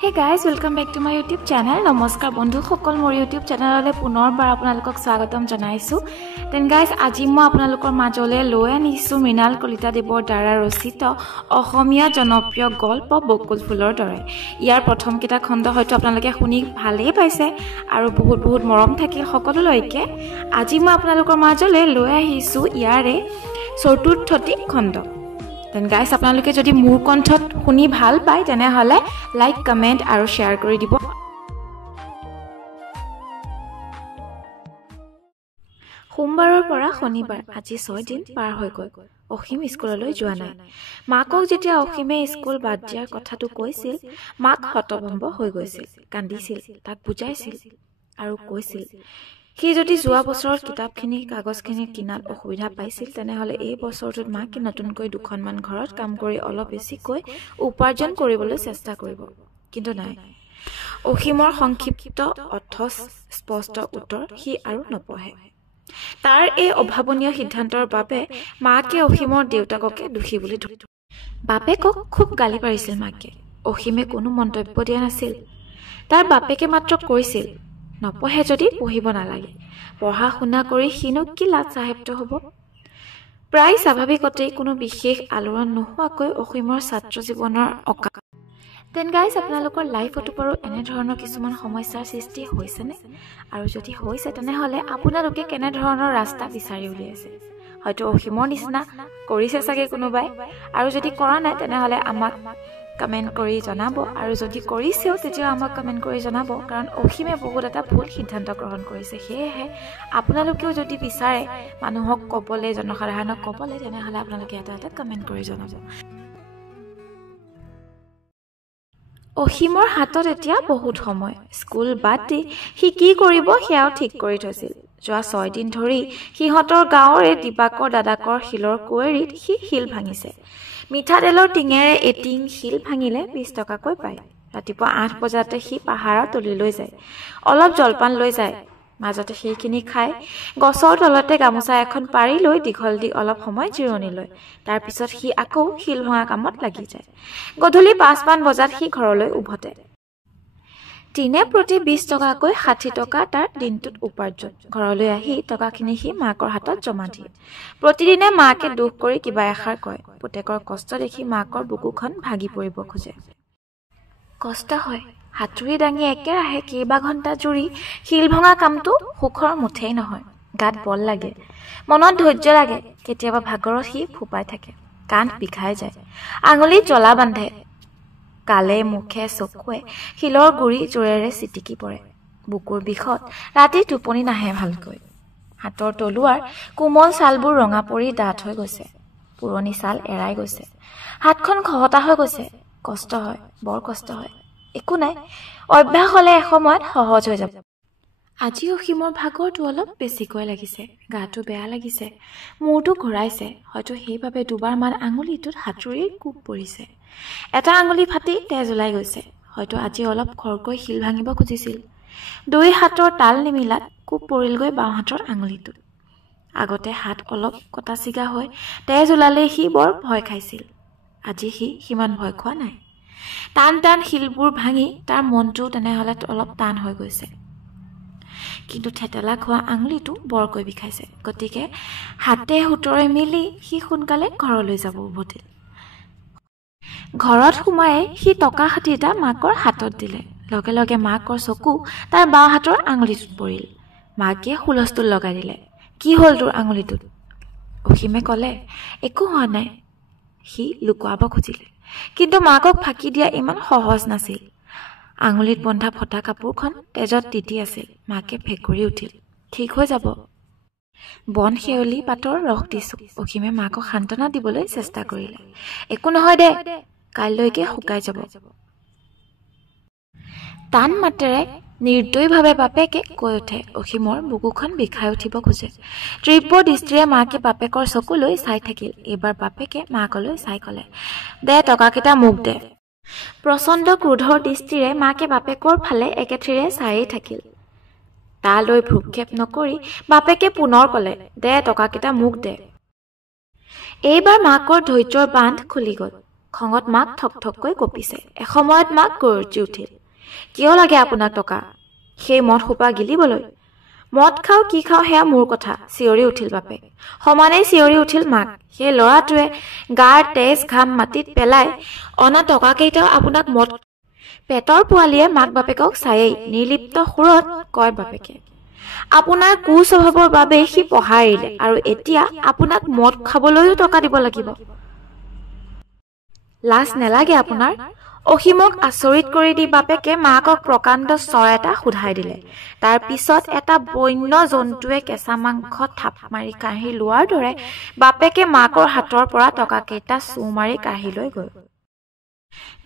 Hey guys, welcome back to my YouTube channel. Namaskar bondhu সকল মোৰ YouTube channelলে পুনৰবাৰ আপোনালোকক স্বাগতম জনাইছো। Then guys, আজি মই আপোনালোকৰ মাজলৈ লৈ আনিছো মৃণাল কলিতা দেৱৰ দ্বাৰা ৰচিত অসমীয়া জনপ্ৰিয় গল্প বকুল ফুলৰ দৰে। ইয়াৰ প্ৰথম কিতা খণ্ড হয়তো আপোনালোকে শুনি ভালেই পাইছে আৰু বহুত মৰম থাকিল সকলোলৈকে। আজি মই আপোনালোকৰ মাজলৈ লৈ আহিছো ইয়াৰে চতুৰ্থটি খণ্ড। Then guys, আপোনালোকে যদি মোৰ কণ্ঠত শুনি ভাল পায় তেনেহলে লাইক, কমেন্ট আৰু শেয়াৰ কৰি দিব। সোমবাৰৰ পৰা শনিবাৰ আজি 6 দিন পাৰ হৈ গ'ল। অসীম স্কুললৈ যোৱা নাই। মাকক যেতিয়া অসীমে স্কুল বাদ দিয়াৰ কথাটো কৈছিল, মাক হতভম্ব হৈ গৈছিল, কান্দিছিল, তাক বুজাইছিল আৰু কৈছিল সি যদি যোৱা বছৰৰ কিতাপখিনি কাগজখিনি কিনাত অসুবিধা পাইছিল তেনেহলে এই বছৰটোত মাকে নতুনকৈ দুখনমান ঘৰত কাম কৰি অলপ বেছিকৈ উপাৰ্জন কৰিবলৈ চেষ্টা কৰিব। কিন্তু নাই, অসীমৰ সংক্ষিপ্ত অথচ স্পষ্ট উত্তৰ সি আৰু নপঢ়ে। তাৰ এই অভাৱনীয় সিদ্ধান্তৰ বাবে মাকে অসীমৰ দেউতাককে দোষী বুলি ধৰিলে। বাপেকক খুব গালি পাৰিছিল মাকে। অসীমে কোনো মন্তব্য দিয়া নাছিল। তাৰ বাপেকে মাত্ৰ কৈছিল নপঢ়ে যদি পঢ়িব নালাগে, পঢ়া শুনা কৰি সিনো কি লাজ চাহেবটো হ'ব। প্ৰায় স্বাভাৱিকতেই কোনো বিশেষ আলোড়ন নোহোৱাকৈ অসীমৰ ছাত্ৰ জীৱনৰ অকাল। দেন গাইজ, আপোনালোকৰ লাইফতো বাৰু এনেধৰণৰ কিছুমান সমস্যাৰ সৃষ্টি হৈছেনে? আৰু যদি হৈছে তেনেহ'লে আপোনালোকে কেনেধৰণৰ ৰাস্তা বিচাৰি উলিয়াইছে? হয়তো অসীমৰ নিচিনা কৰিছে চাগে কোনোবাই, আৰু যদি কৰা নাই তেনেহ'লে আমাক কমেণ্ট কৰি জনাব, আৰু যদি কৰিছেও তেতিয়াও আমাক কমেণ্ট কৰি জনাব, কাৰণ অসীমে বহুত এটা ভুল সিদ্ধান্ত গ্ৰহণ কৰিছে। সেয়েহে আপোনালোকেও যদি বিচাৰে মানুহক ক'বলৈ, জনসাধাৰণক ক'বলৈ, তেনেহ'লে আপোনালোকে এটা কমেণ্ট কৰি জনাব। অসীমৰ হাতত এতিয়া বহুত সময়। স্কুল বাদ দি সি কি কৰিব সেয়াও ঠিক কৰি থৈছিল। যোৱা 6 দিন ধৰি সিহঁতৰ গাঁৱৰে দিবাকৰ দাদাকৰ শিলৰ কুঁৱেৰীত সি শিল ভাঙিছে। মিঠাতেলৰ টিঙেৰে এটিং শিল ভাঙিলে 20 টকাকৈ পায়। ৰাতিপুৱা 8 বজাতে সি পাহাৰৰ তলিলৈ যায়, অলপ জলপান লৈ যায়। মাজতে সেইখিনি খাই গছৰ তলতে গামোচা এখন পাৰি লৈ দীঘল দি অলপ সময় জিৰণি লয়। তাৰপিছত সি আকৌ শিল ভঙা কামত লাগি যায়। গধূলি 5মান বজাত সি ঘৰলৈ উভতে। দিনে প্ৰতি 20 টকাকৈ 60 টকা তাৰ দিনটোত উপাৰ্জন। ঘৰলৈ আহি টকাখিনি সি মাকৰ হাতত জমা দিয়ে। প্ৰতিদিনে মাকে দুখ কৰি কিবা এষাৰ কয়। পুতেকৰ কষ্ট দেখি মাকৰ বুকুখন ভাগি পৰিব খোজে। কষ্ট হয়, হাতুৰি দাঙি একেৰাহে কেইবা ঘণ্টা জুৰি শিল ভঙা কামটো সুখৰ মুঠেই নহয়। গাত বল লাগে, মনত ধৈৰ্য লাগে। কেতিয়াবা ভাগৰত সি ফোপাই থাকে, কান্ধ বিষাই যায়, আঙুলিত জ্বলা বান্ধে, গালে মুখে চকুৱে শিলৰ গুৰি জোৰেৰে চিটিকি পৰে। বুকুৰ বিষত ৰাতি টোপনি নাহে ভালকৈ। হাতৰ তলুৱাৰ কোমল ছালবোৰ ৰঙা পৰি ডাঠ হৈ গৈছে, পুৰণি ছাল এৰাই গৈছে, হাতখন খহটা হৈ গৈছে। কষ্ট হয়, বৰ কষ্ট হয়। একো নাই, অভ্যাস হলে এসময়ত সহজ হৈ যাব। আজি অসীমৰ ভাগৰটো অলপ বেছিকৈ লাগিছে, গাটো বেয়া লাগিছে, মূৰটো ঘূৰাইছে। হয়তো সেইবাবে দুবাৰমান আঙুলিটোত হাতুৰিৰ কোব পৰিছে। এটা আঙুলি ফাটি তেজ ওলাই গৈছে। হয়তো আজি অলপ খৰকৈ শিল ভাঙিব খুজিছিল। 2 হাতৰ তাল নিমিলাত কোব পৰিলগৈ বাওঁ হাতৰ আঙুলিটোত। আগতে হাত অলপ কটা চিগা হৈ তেজ ওলালে সি বৰ ভয় খাইছিল। আজি সি সিমান ভয় খোৱা নাই। টান শিলবোৰ ভাঙি তাৰ মনটোও তেনেহ'লে অলপ টান হৈ গৈছে। কিন্তু থেতেলা খোৱা আঙুলিটো বৰকৈ বিষাইছে। গতিকে হাতে হুতৰে মিলি সি সোনকালে ঘৰলৈ যাব উভতিল। ঘৰত সোমাই সি টকা 60টা মাকৰ হাতত দিলে। লগে লগে মাকৰ চকু তাৰ বাওঁ হাতৰ আঙুলিটোত পৰিল। মাকে হুলস্থুল লগাই দিলে, কি হ'ল তোৰ আঙুলিটোত? অসীমে ক'লে একো হোৱা নাই। সি লুকুৱাব খুজিলে, কিন্তু মাকক ফাঁকি দিয়া ইমান সহজ নাছিল। আঙুলিত বন্ধা ফটা কাপোৰখন তেজত তিতি আছিল। মাকে ভেকুৰি উঠিল, ঠিক হৈ যাব। বন শেৱলি পাতৰ ৰস দিছো। অসীমে মাকক সান্তনা দিবলৈ চেষ্টা কৰিলে। একো নহয় দে, কাইলৈকে শুকাই যাব। টান মাতেৰে নিৰ্দয়ভাৱে বাপেকে কৈ উঠে। অসীমৰ বুকুখন বিষাই উঠিব খোজে। তীব্ৰ দৃষ্টিৰে মাকে বাপেকৰ চকুলৈ চাই থাকিল। এইবাৰ বাপেকে মাকলৈ চাই ক'লে, দে টকাকেইটা মোক দে। প্ৰচণ্ড ক্ৰোধৰ দৃষ্টিৰে মাকে বাপেকৰ ফালে একেথিৰে চায়েই থাকিল। তালৈ ভ্ৰূক্ষেপ নকৰি বাপেকে পুনৰ ক'লে, দে টকাকেইটা মোক দে। এইবাৰ মাকৰ ধৈৰ্যৰ বান্ধ খুলি গ'ল। খঙত মাক ঠকঠককৈ কঁপিছে। এসময়ত মাক গৰ্জি উঠিল। কিয় লাগে আপোনাক টকা? সেই মদ সোপা গিলিবলৈ? মদ খাওঁ কি খাওঁ সেয়া মোৰ কথা, চিঞৰি উঠিল বাপেক। সমানেই চিঞৰি উঠিল মাক। সেই ল'ৰাটোৱে গাৰ তেজ ঘাম মাটিত পেলাই অনা টকাকেইটাও আপোনাক মদ। পেটৰ পোৱালীয়ে মাক বাপেকক চায়েই নিৰ্লিপ্ত সুৰত কয় বাপেকে, আপোনাৰ কুস্বভাৱৰ বাবে সি পঢ়া এৰিলে আৰু এতিয়া আপোনাক মদ খাবলৈও টকা দিব লাগিব। লাজ নেলাগে আপোনাৰ? অসীমক আচৰিত কৰি দি বাপেকে মাকক প্ৰকাণ্ড চৰ এটা সোধাই দিলে। তাৰ পিছত এটা বন্য জন্তুৱে কেঁচা মাংস থাপ মাৰি কাঢ়ি লোৱাৰ দৰে বাপেকে মাকৰ হাতৰ পৰা টকাকেইটা চু মাৰি কাঢ়ি লৈ গ'ল।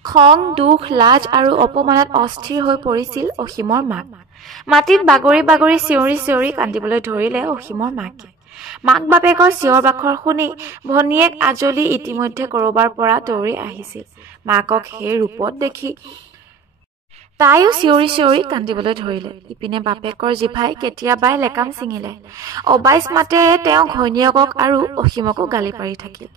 খং, দুখ, লাজ আৰু অপমানত অস্থিৰ হৈ পৰিছিল অসীমৰ মাক। মাটিত বাগৰি বাগৰি চিঞৰি চিঞৰি কান্দিবলৈ ধৰিলে অসীমৰ মাকে। মাক বাপেকৰ চিঞৰ বাখৰ শুনি ভনীয়েক আজলি ইতিমধ্যে কৰবাৰ পৰা দৌৰি আহিছিল। মাকক সেই ৰূপত দেখি তাইও চিঞৰি চিঞৰি কান্দিবলৈ ধৰিলে। ইপিনে বাপেকৰ জিভাই কেতিয়াবাই লেকাম ছিঙিলে। অবাইচ মাতেৰে তেওঁ ঘৈণীয়েকক আৰু অসীমকো গালি পাৰি থাকিল।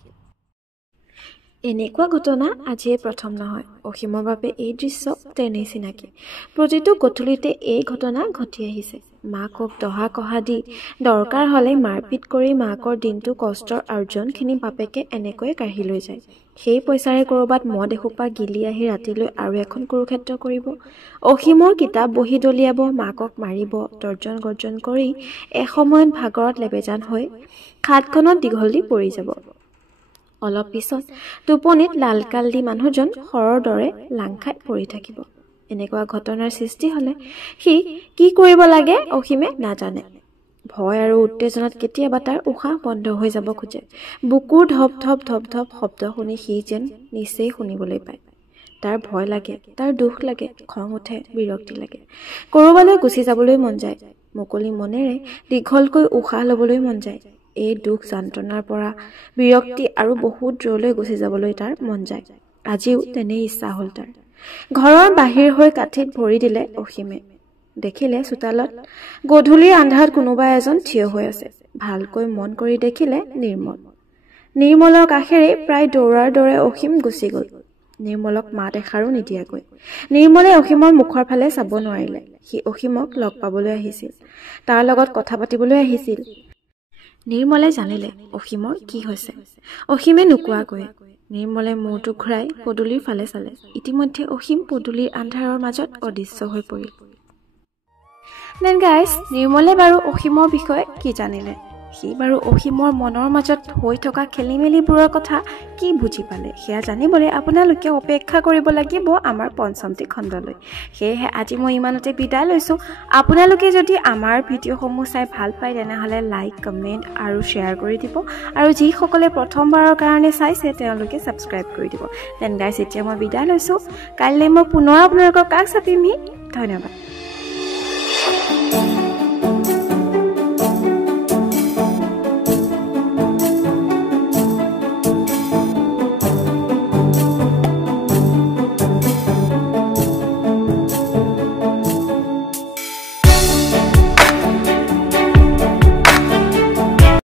এনেকুৱা ঘটনা আজিয়ে প্ৰথম নহয়। অসীমৰ বাবে এই দৃশ্য তেনেই চিনাকি। প্ৰতিটো গধূলিতে এই ঘটনা ঘটি আহিছে। মাকক দহা কহা দি দৰকাৰ হ'লে মাৰপিট কৰি মাকৰ দিনটো কষ্টৰ আৰ্জনখিনি বাপেকে এনেকৈ কাঢ়ি লৈ যায়। সেই পইচাৰে ক'ৰবাত মদ এসোপা গিলি আহি ৰাতিলৈ আৰু এখন কুৰুক্ষেত্ৰ কৰিব। অসীমৰ কিতাপ বহি দলিয়াব, মাকক মাৰিব, তৰ্জন গৰ্জন কৰি এসময়ত ভাগৰত লেবেজান হৈ খাটখনত দীঘল দি পৰি যাব। অলপ পিছত টোপনিত লালকাল দি মানুহজন শৰৰ দৰে লাং খাই পৰি থাকিব। এনেকুৱা ঘটনাৰ সৃষ্টি হ'লে সি কি কৰিব লাগে অসীমে নাজানে। ভয় আৰু উত্তেজনাত কেতিয়াবা তাৰ উশাহ বন্ধ হৈ যাব খোজে। বুকুৰ ধপ ধপ ধপ ধপ শব্দ শুনি সি যেন নিচেই শুনিবলৈ পায়। তাৰ ভয় লাগে, তাৰ দুখ লাগে, খং উঠে, বিৰক্তি লাগে। ক'ৰবালৈ গুচি যাবলৈ মন যায়। মুকলি মনেৰে দীঘলকৈ উশাহ ল'বলৈ মন যায়। এই দুখ যন্ত্ৰণাৰ পৰা বিৰক্তি আৰু বহুত দূৰলৈ গুচি যাবলৈ তাৰ মন যায়। আজিও তেনে ইচ্ছা হ'ল তাৰ। ঘৰৰ বাহিৰ হৈ কাঠিত ভৰি দিলে অসীমে। দেখিলে চোতালত গধূলিৰ আন্ধাৰত কোনোবা এজন থিয় হৈ আছে। ভালকৈ মন কৰি দেখিলে নিৰ্মল। নিৰ্মলৰ কাষেৰে প্ৰায় দৌৰাৰ দৰে অসীম গুচি গ'ল, নিৰ্মলক মাত এষাৰো নিদিয়াকৈ। নিৰ্মলে অসীমৰ মুখৰ ফালে চাব নোৱাৰিলে। সি অসীমক লগ পাবলৈ আহিছিল, তাৰ লগত কথা পাতিবলৈ আহিছিল। নিৰ্মলে জানিলে অসীমৰ কি হৈছে। অসীমে নোকোৱাকৈ নিৰ্মলে মূৰটো ঘূৰাই পদূলিৰ ফালে চালে। ইতিমধ্যে অসীম পদূলিৰ আন্ধাৰৰ মাজত অদৃশ্য হৈ পৰিল। দেন গাইজ, নিৰ্মলে বাৰু অসীমৰ বিষয়ে কি জানিলে? সি বাৰু অসীমৰ মনৰ মাজত হৈ থকা খেলি মেলিবোৰৰ কথা কি বুজি পালে? সেয়া জানিবলৈ আপোনালোকে অপেক্ষা কৰিব লাগিব আমাৰ পঞ্চমটি খণ্ডলৈ। সেয়েহে আজি মই ইমানতে বিদায় লৈছোঁ। আপোনালোকে যদি আমাৰ ভিডিঅ'সমূহ চাই ভাল পায় তেনেহ'লে লাইক, কমেণ্ট আৰু শ্বেয়াৰ কৰি দিব। আৰু যিসকলে প্ৰথমবাৰৰ কাৰণে চাইছে তেওঁলোকে ছাবস্ক্ৰাইব কৰি দিব। দেন গাইজ, এতিয়া মই বিদায় লৈছোঁ। কাইলৈ মই পুনৰ আপোনালোকৰ কাষ চাপিমহি। ধন্যবাদ।